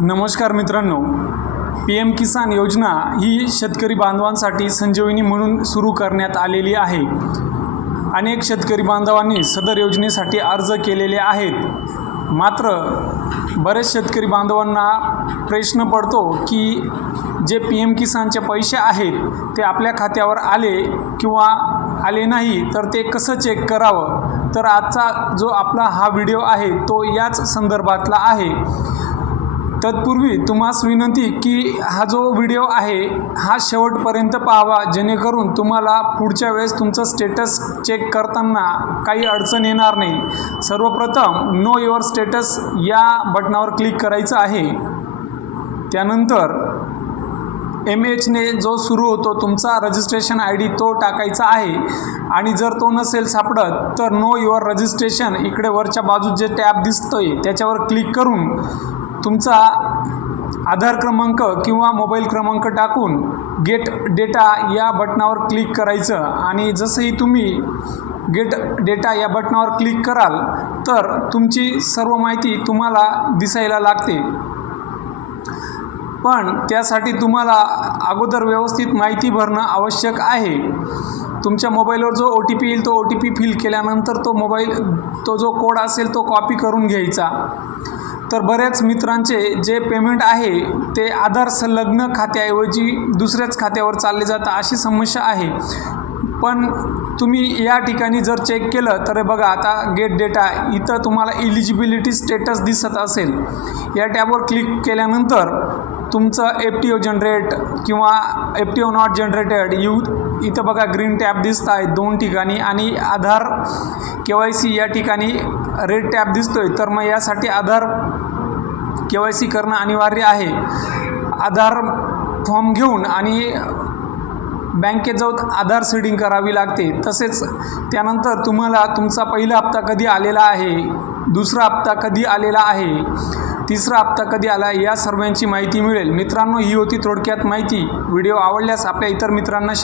नमस्कार मित्रांनो. P M किसान योजना ही शेतकरी बांधवांसाठी संजीवनी म्हणून सुरू करण्यात आलेली आहे. अनेक शेतकरी बांधवांनी सदर योजनेसाठी अर्ज केलेले आहेत. मात्र बरेच शेतकरी बांधवांना प्रश्न पडतो की जे पी एम किसानचे पैसे आहेत ते आपल्या खात्यावर आले किंवा आले नाही तर ते कसं चेक करावं? तर आजचा जो आपला हा व्हिडिओ आहे तो याच संदर्भातला आहे. तत्पूर्वी तुम्हास विनंती की हा जो व्हिडिओ आहे हा शेवटपर्यंत पाहावा जेणेकरून तुम्हाला पुढच्या वेळेस तुमचं स्टेटस चेक करताना काही अडचण येणार नाही. सर्वप्रथम नो युअर स्टेटस या बटनावर क्लिक करायचं आहे. त्यानंतर एम एचने जो सुरू होतो तुमचा रजिस्ट्रेशन आय डी तो टाकायचा आहे. आणि जर तो नसेल सापडत तर नो युअर रजिस्ट्रेशन इकडे वरच्या बाजूत जे टॅब दिसतोय त्याच्यावर क्लिक करून तुमचा आधार क्रमांक किंवा मोबाईल क्रमांक टाकून गेट डेटा या बटनावर क्लिक करायचं आणि जसंही तुम्ही गेट डेटा या बटनावर क्लिक कराल तर तुमची सर्व माहिती तुम्हाला दिसायला लागते. पण त्यासाठी तुम्हाला अगोदर व्यवस्थित माहिती भरणं आवश्यक आहे. तुमच्या मोबाईलवर जो ओ टी पी येईल तो ओ टी पी फिल केल्यानंतर तो मोबाईल तो जो कोड असेल तो कॉपी करून घ्यायचा. तर बऱ्याच मित्रांचे जे पेमेंट आहे ते आधार संलग्न खात्याऐवजी दुसऱ्याच खात्यावर चालले जातं अशी समस्या आहे. पण तुम्ही या ठिकाणी जर चेक केलं तर बघा आता गेट डेटा इथं तुम्हाला इलिजिबिलिटी स्टेटस दिसत असेल. या टॅबवर क्लिक केल्यानंतर तुमचं एफ टी ओ जनरेट किंवा F T O not generated you इथं बघा ग्रीन टॅब दिसत आहे दोन ठिकाणी आणि आधार के वाय सी या ठिकाणी रेड टॅब आहे तर मग यासाठी आधार के वाय सी करणं अनिवार्य आहे. आधार फॉर्म घेऊन आणि बँकेत जाऊन आधार सीडिंग करावी लागते. तसेच त्यानंतर तुम्हाला तुमचा पहिला हप्ता कधी आलेला आहे दुसरा हप्ता कधी आलेला आहे तिसरा हप्ता कधी आला या सर्वांची माहिती मिळेल. मित्रांनो ही होती थोडक्यात माहिती. व्हिडिओ आवडल्यास आपल्या इतर मित्रांना शेअर